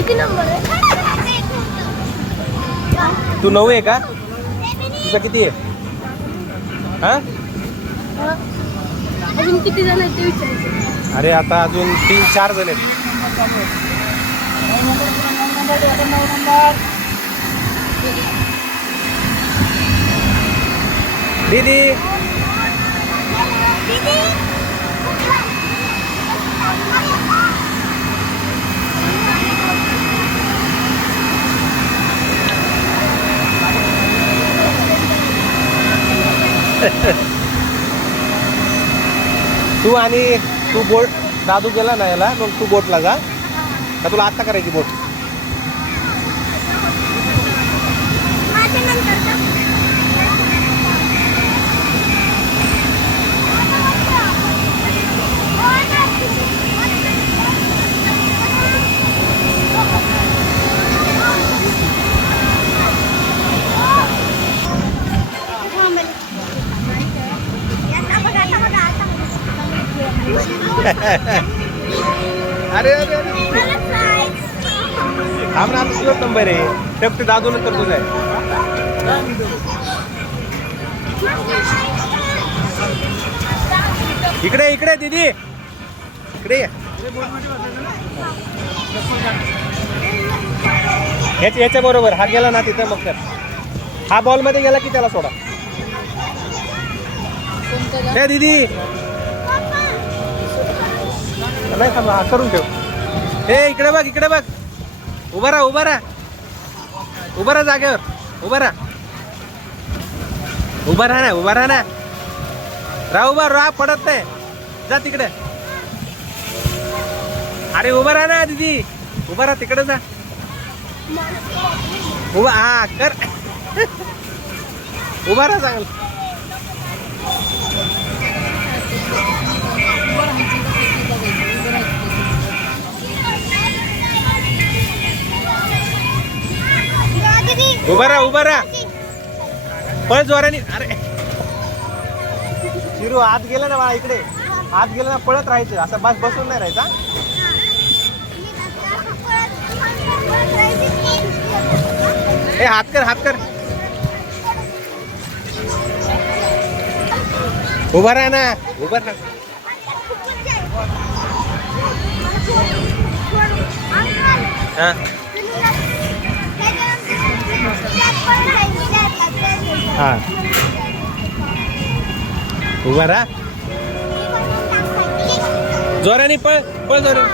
किती नंबर आहे? तू 9 आहे का? तुझा किती आहे? हा अजून किती जण आहेत ते विचारायचं. अरे आता अजून 3-4 जण आहेत. दीदी तू आणि तू बोट दादू गेला ना याला मग तू बोटला जा का तुला आत्ता करायची बोट? अरे अरे अरे थांब ना, आता तुझाच नंबर आहे. तर ते दादू नंतर तुझा आहे. इकडे इकडे दीदी इकडे ये. याच्या बरोबर हा गेला ना तिथं मग तर हा बॉल मध्ये गेला की त्याला सोडा. हे दीदी नाही थांबा, हा करून ठेव. हे इकडे बघ इकडे बघ. उभा राहा उभा राहा उभा राहा जागेवर. उभा राहा उभा राहा ना उभा राहा ना. राहा उभा राहा, पडत नाही. जा तिकडे. अरे उभा राहा ना दीदी. उभा राहा तिकडे जा. उभा हा कर. उभा राहा चांगलं. उभा राहा उभा राहा. पळ जोराने. अरे शिरू आत गेला ना बाळा, इकडे आत गेला ना पळत राहायचं. असं बस बसून नाही राहायचा. ए हात कर हात कर. उभा राहा ना उभा राहा. हा हा उभा राहा. जोराने पळ पळ जोराने.